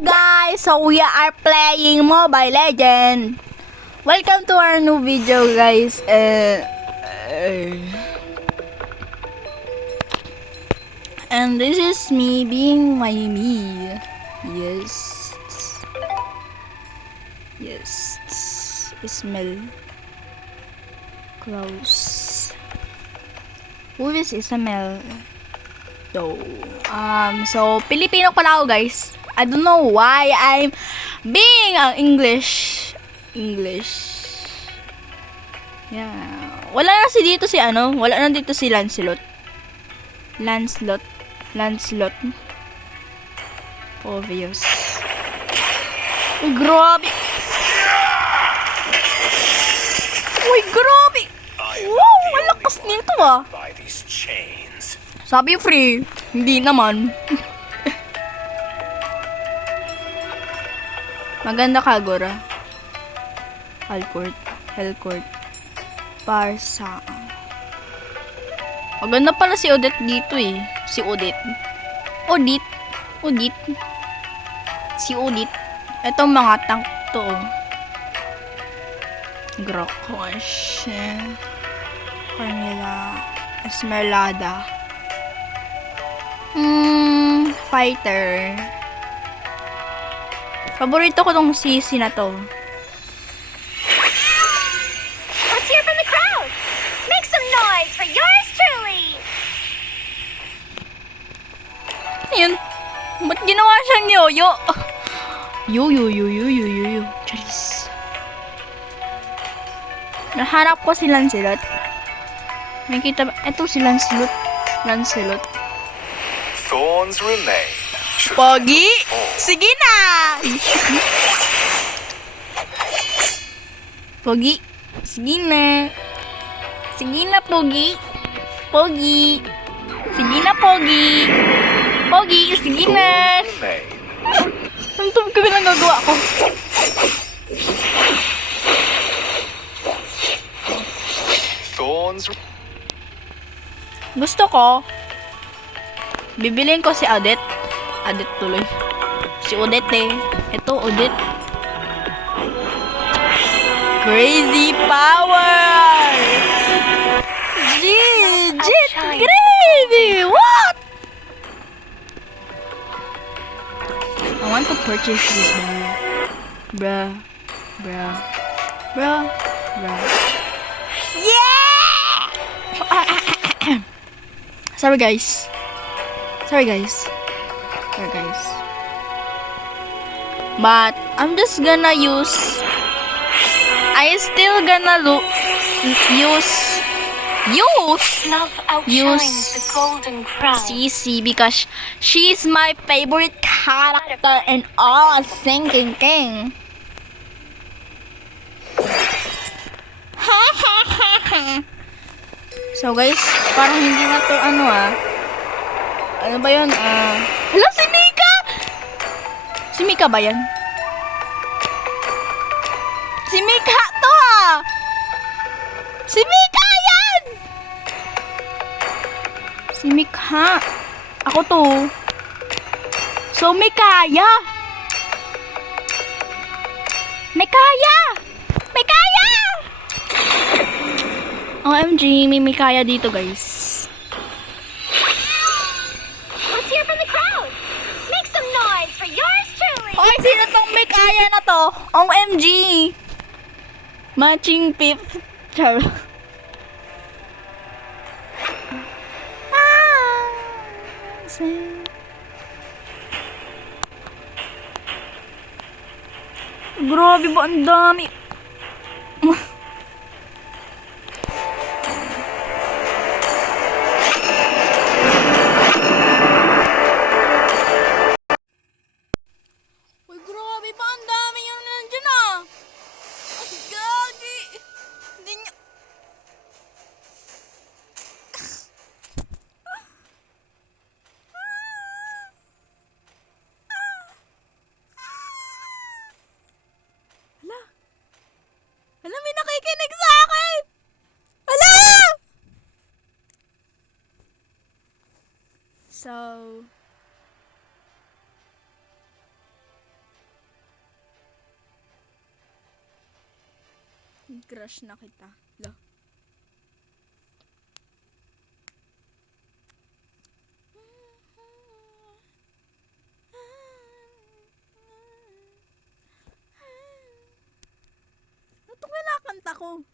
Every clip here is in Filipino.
Guys, so we are playing Mobile Legend. Welcome to our new video, guys. And this is me being my me. Yes. Smell. Close. Who is Isabel? So Pilipino pala ako, guys. I don't know why I'm being English. Yeah. Wala na dito si wala na dito si Lancelot. Obvious. Uy, grabe. Wow, ang lakas nito Sabi free. Hindi naman. Maganda ka, Gora. Hellcourt. Parsa. Maganda pala si Odette dito eh. Odette. Si Odette. Itong mga tank to. Grokosh. Carmela. Esmeralda. Fighter. Paborito ko tong sisi na to. Let's hear from the crowd. Make some noise for yours truly. Ayun. Ba't ginawa siyang yoyo? Yo. Charis. Nahanap ko si Lancelot. May kita ba? Ito si Lancelot. Thorns remain. Pogi! Sige na! Pogi! Sige na, Pogi! Sige na, Pogi! Sige na! Remain. Ang tub kami lang gagawa ko. Thorns. Gusto ko, bibiliin ko si Odette. Tuloy. Si Odette eh. Ito, Odette. Crazy power! Jet gravy! What? I want to purchase this bruh. Yeah! Sorry guys. But I'm just gonna use Love outshines the golden crown. CC because she's my favorite character in all thinking thing. So guys, parang hindi na to ano ba yun? Hello, si Mika! Si Mika ba yan? Si Mika to Si Mika yan! Si Mika. Ako to. So, Mikaya! OMG, may Mikaya dito, guys. Let's hear from the crowd. Make some noise for yours truly. Hoy, sino tong Mikaya na to? OMG! Matching pip. Char. Grabe ba, ang dami. Uy, grabe ba, ang dami yun nandiyan Ay, gagi. Hindi niya. Hala, may crush na kita. Lo. Ito kinakanta ko.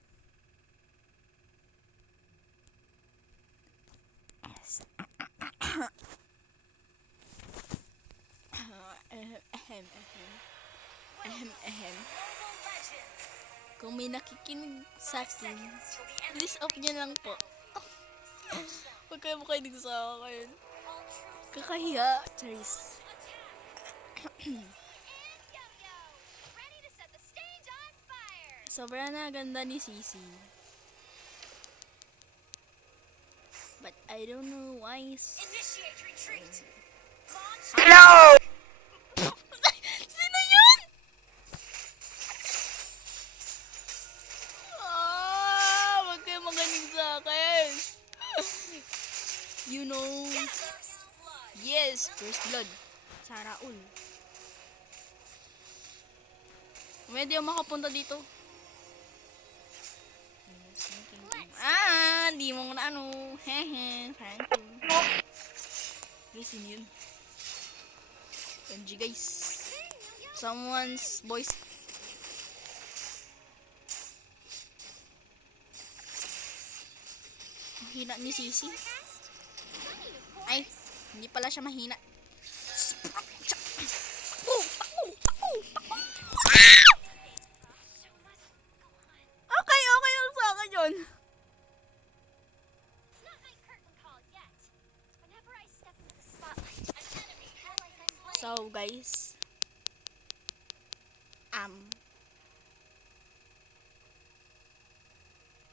Kung may nakikinig sa akin, please off niya lang po. Huwag kayo makinig sa akin. Kakahiya, Charis. Yo-yo, ready to set the stage on fire. Sobrang na ganda ni Sisi. But I don't know why. Initiate retreat. Launch. Hello! Sino yun? Huwag kayo makinig sa akin. You know. Yes, first blood. Saraul. Pwede ako makapunta dito. Di mo na ano. Hehe, Franco. Guys, yun. NG guys. Someone's voice. Ang hina ni Sisi. Ay, hindi pala siya mahina. Okay lang sa akin yun. It's not my curtain call yet. Whenever I step into the spotlight, an enemy feel like I'm playing. So guys,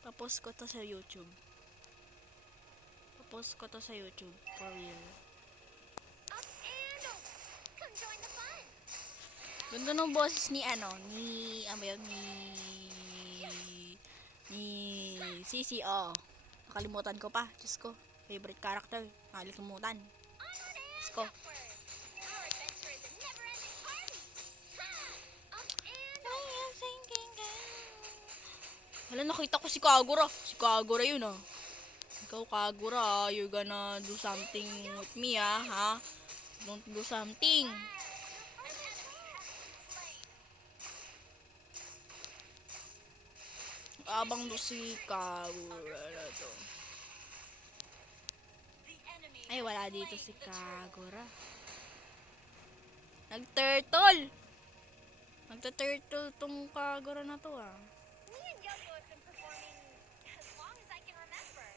papost ko to sa YouTube. For real. Up and over. Come join the fun. Ganda ng boses ni Sisi, nakalimutan ko pa. Diyos ko, favorite character, nakalimutan. Onward and Let's go. upward. Our adventure is a never-ending party. Ha! Up and over. Wala, nakita ko si Kagura. Yun Ikaw, Kagura, you're gonna do something with me, ha? Don't do something. Abang do si Kagura na to. Ay, wala dito si Kagura. Nag-turtle tong Kagura na to, Me and Yo-Yo have been performing as long as I can remember.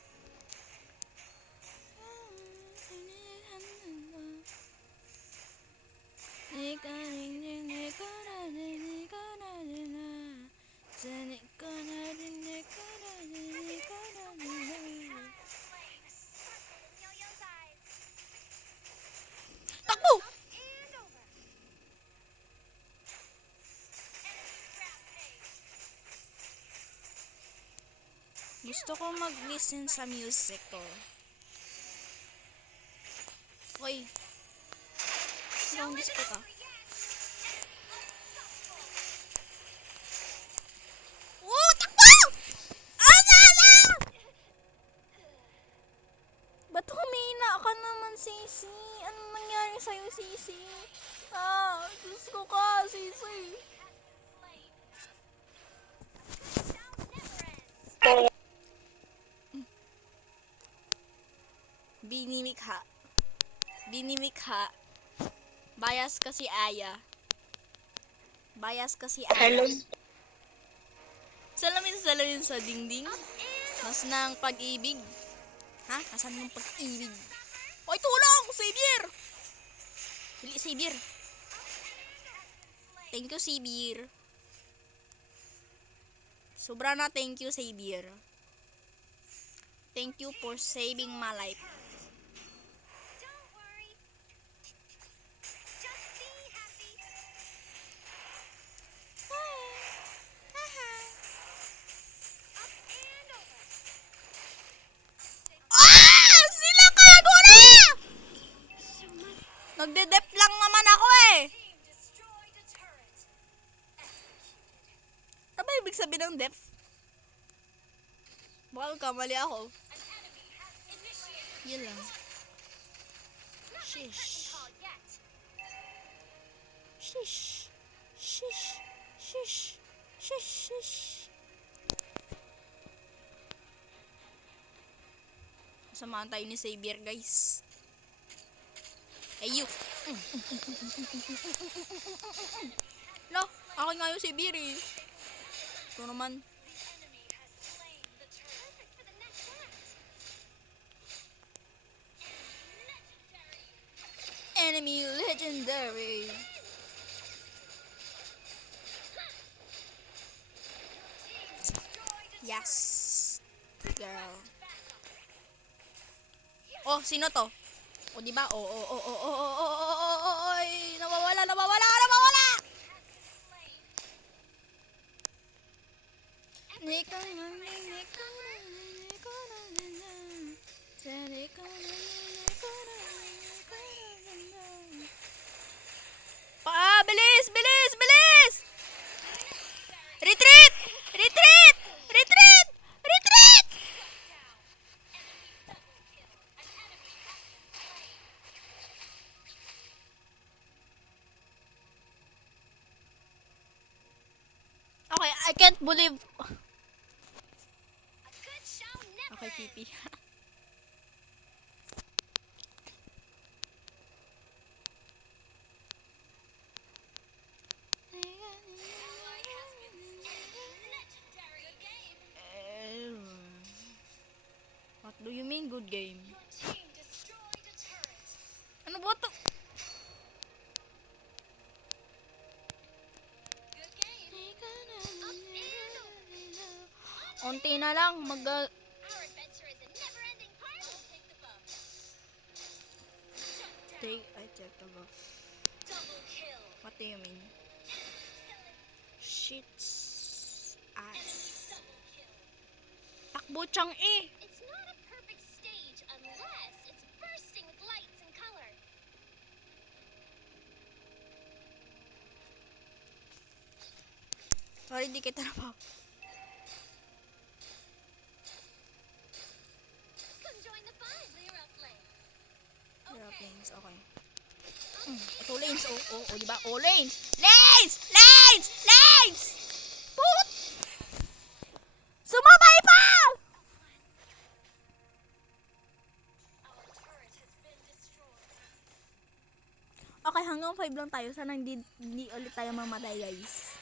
Sparkle in Yo-Yo's eyes. Takbo! And over. Enemy rampage. Gusto ko mag-listen sa music ko. Hoy. Long disco ka. Oh, takbo! Alala! Ba't humina ka naman, Sisi? Anong nangyari sa'yo, Sisi? Diyos ko ka, Sisi. Never ends. Binimikha. Bias kasi Aya. Hello? Salamin sa dingding. Mas ng pag-ibig. Asan yung pag-ibig? Hoy, tulong! Xavier! Dili, Xavier. Thank you, Xavier. Sobra na thank you, Xavier. Thank you for saving my life. Don't worry. Just be happy. Up and over. Sila Kagura! Nagde-dep lang naman ako Team destroyed a turret. Ano ba ibig sabihin ng dep? Baka kamali ako. Yun lang. Shish. Shish. Shish. Shish. Shish. Shish. Samahan tayo ni Xavier, guys. Hey, you. Lo, ako nga yung Xavier eh. Ito naman. Enemy legendary. Yes. Girl. Oh, sino to? O, diba? Oy, nawawala. Bilis! Retreat! Okay, I can't believe. Okay, pipi. What do you mean good game? Ano ba to? Unti na lang I take the buff. What do you mean? Shit's ass. Takbo chang eh. It's not a perfect stage unless it's bursting with lights and color. Sorry, di kita na pa. Come join the fun. Clear up lane. Aeroplanes, okay. Ito lanes, diba? Lanes! Put! Sumabay pa! Okay, hanggang 5 lang tayo. Sana hindi ulit tayo mamatay, guys.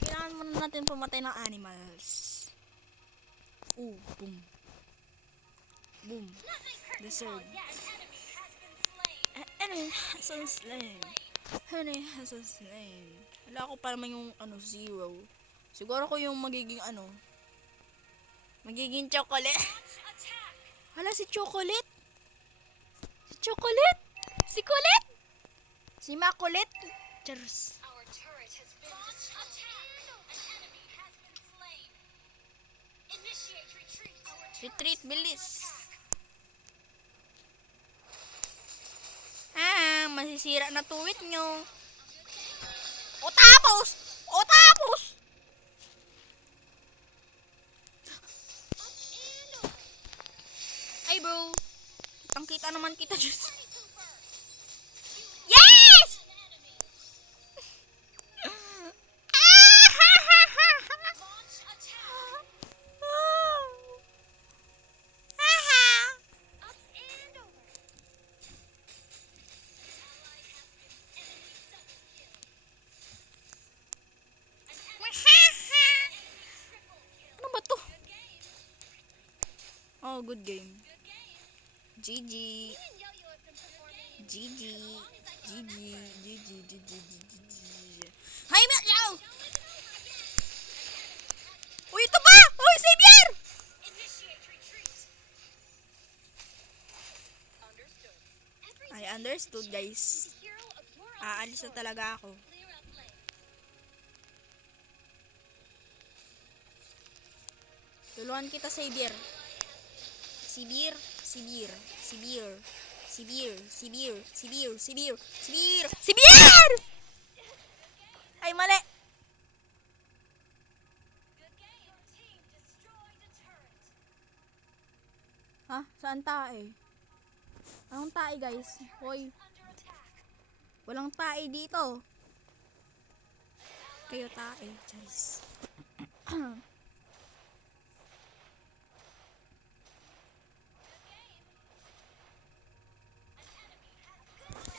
Kailangan muna natin pumatay ng animals. Boom. Boom. Deserve. Enemy has been slain. Wala ko pa naman yung 0. Siguro ko yung magiging magiging chocolate. Hala, si chocolate. Si Colette. Si Macolette. Cheers. Retreat, bilis. Masisira na tuwit nyo. O tapos! Ay bro, kitang-kita naman kita dyan. Yes! Ano ba to? Oh, good game. GG. Hay, Melyaw! Uy, ito ba? Uy, Xavier! I understood, guys. Aalis na talaga ako. Tulungan kita, Xavier. Sibir! Ay, mali! Ha? Saan tae? Anong tae, guys? Hoy, walang tae dito. Kayo tae, guys.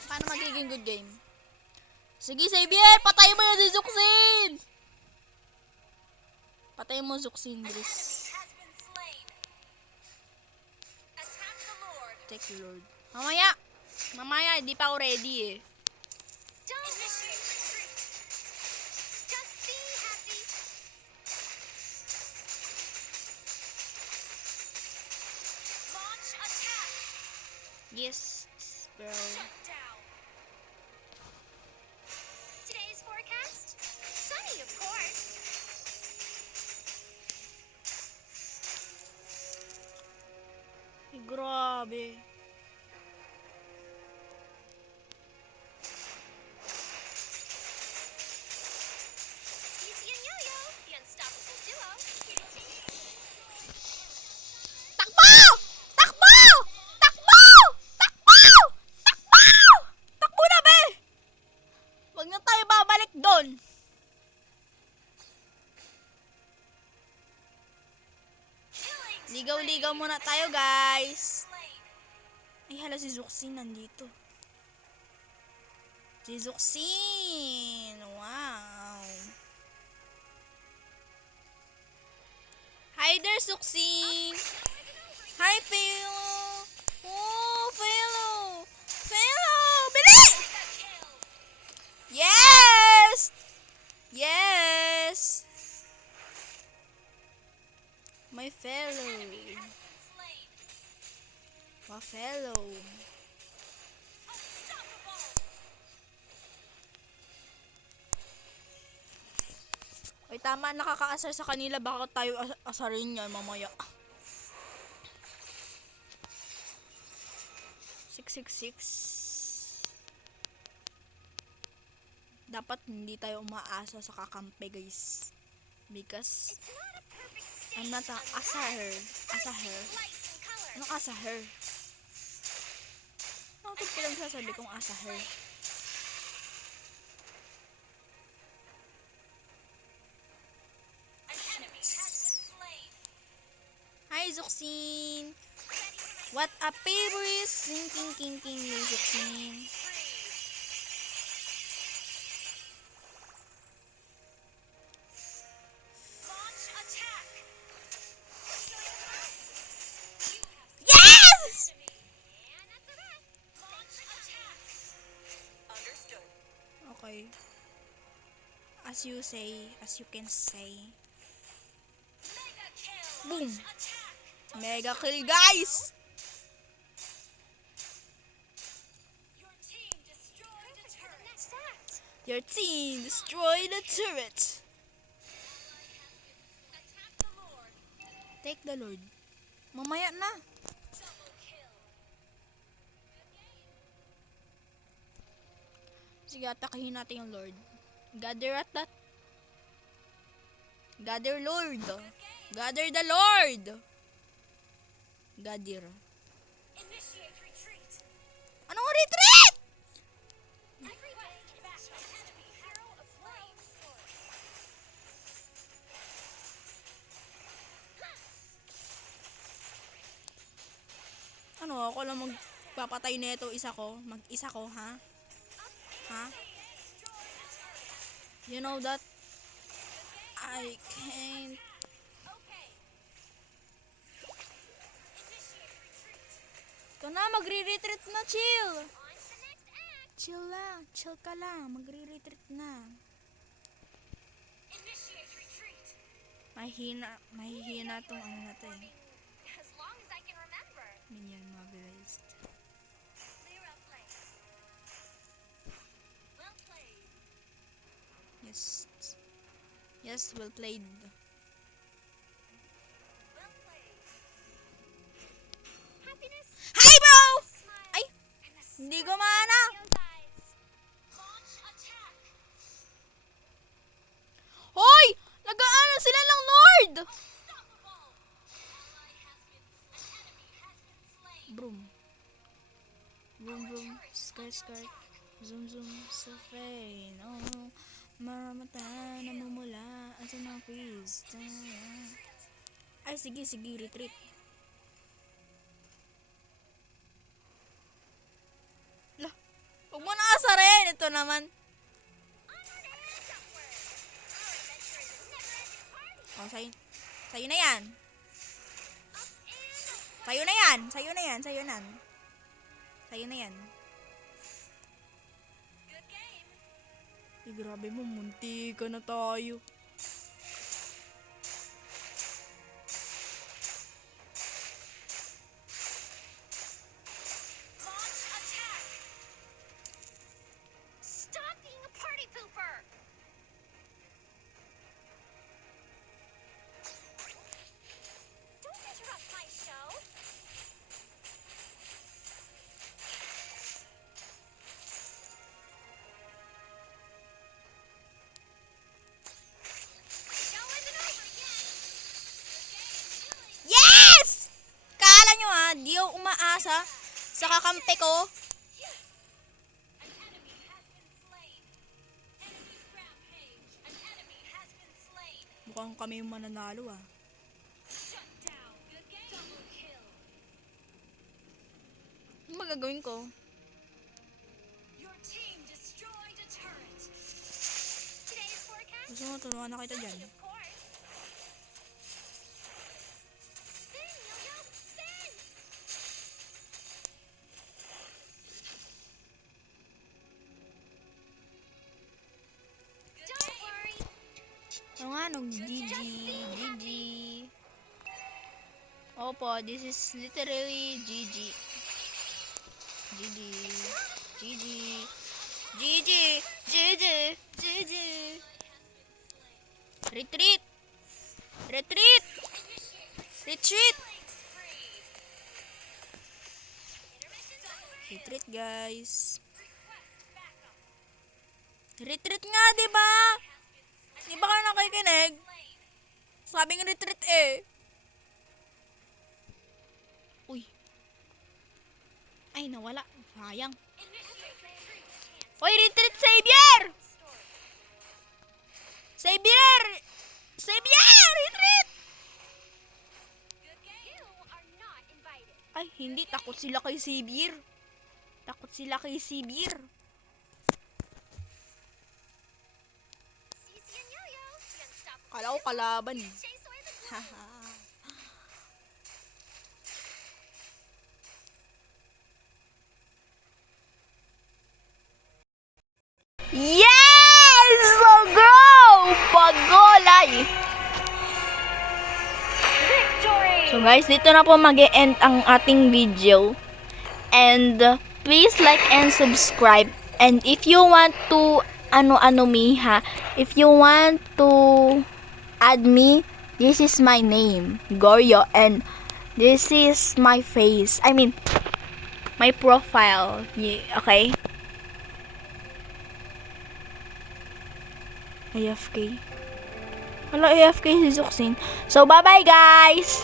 Paano magiging good game? Sige, Xavier! Patay mo na si Zuxin! Patay mo, Zuxin, Dris. Has been slain. Attack the Lord. Take Lord. Mamaya! Mamaya, hindi pa ako ready eh. Don't initiate retreat. Just be happy. Launch attack. Yes, bro. Down. Today's forecast? Sunny, of course. Ay, grabe. Easy and Yo-Yo, the unstoppable duo. Takbo! Takbo! Takbo! Takbo! Takbo! Takbo na, be! Huwag na tayo babalik doon. Killing Ligaw-ligaw muna tayo, guys. slain. Ay, hala, si Zuxin nandito. Si Zuxin! Wow! Hi there, Zuxin! Hi, Philo! Oh, Philo! Philo! Bili! Mega kill. Yes! Yes! My fellow. Enemy has been slain. My fellow. Unstoppable. Ay, tama, nakakaasar sa kanila. Bakit tayo asarin yan mamaya? 666. Dapat hindi tayo umaasa sa kakampi, guys. Because It's not a perfect state. I'm not a asaher. Asaher. Lights and colors. Anong asaher? Bakit pinagsasabi kong asaher? An enemy has been slain. Hi, Zuxin! Ready for What a favorite sinking king king Zuxin. spree. Launch attack. Yes! Enemy. And that's a wrap. Launch attack. Understood. Okay. As you say, as you can say. Mega kill. Boom. Attack. Mega kill, guys! Your team destroyed a turret. Next act. Your team destroyed the turret. Attack the Lord. Take the Lord. Mamaya na. Double kill. Sige, atakihin natin yung Lord. Gather at that. Gather Lord. Gather the Lord. Gather. Initiate retreat. Anong retreat? Every west back to enemy hero of flames. Ano, ako lang magpapatay nito isa ko. Mag-isa ko, ha? Ha? You know that I can't. Okay. Initiate retreat. Ito na, magre-retreat na, chill. On to the next act. Chill lang, chill ka lang. Magre-retreat na. Initiate retreat. Mahihina tong ano na to eh. As long as I can remember. Minion mobilized. Clear up place. Well played. Yes. Yes, well played. Well played. Happiness. Hi, bro! Smile. Ay, And the hindi gumana. Leo's eyes. Launch attack. Hoy! Nag-aano sila ng Lord! Unstoppable. An enemy has Skirt, skirt. Zoom, zoom sa fade. Oh, maramata namumula. Asan ang quiz? Ay, sige, sige, retreat. Lah, huwag mo na asarin. Ito naman. Oh, sa'yo na yan. Sa'yo na yan. Sa'yo na yan. Sa'yo na. Sa'yo na yan. Eh, grabe mo. Munti ka na tayo. Launch attack! Stop being a party pooper! Don't interrupt my show! Show isn't over yet! Yes! Kala nyo di ako umaasa sa kakampi ko. An enemy has been slain! Enemy rampage! An enemy has been slain! Mukhang kami yung mananalo Shut down! Good game! Double kill! Ano magagawin ko? Your team destroyed a turret! Today's forecast? Gusto mo, tulungan na kita dyan. Of course! Spin, Yo-Yo! Spin! Don't worry! Oo nga, nung GG. GG. Opo, this is literally GG. GG. GG. GG. GG. GG. Retreat. Retreat. Retreat. Retreat, guys. Retreat nga, di ba? Di ba ka nakikinig? Sabing retreat eh. Uy. Ay, nawala. Sayang. Uy, retreat, Savior! Savior! Savior! Retreat! You are not invited. Ay, hindi. Takot sila kay Savior. Takot sila kay Savior. Cici and Yo-Yo, the unstoppable Kala ko kalaban eh. chase away the Haha. Yes! Go! Pagolay! victory! So guys, dito na po mag-e-end ang ating video. And please like and subscribe. And if you want to ano-ano me if you want to add me, this is my name, Goryo, and this is my face. I mean, my profile. Yeah, okay? AFK. Hello, AFK si Zuxin. So, bye-bye guys!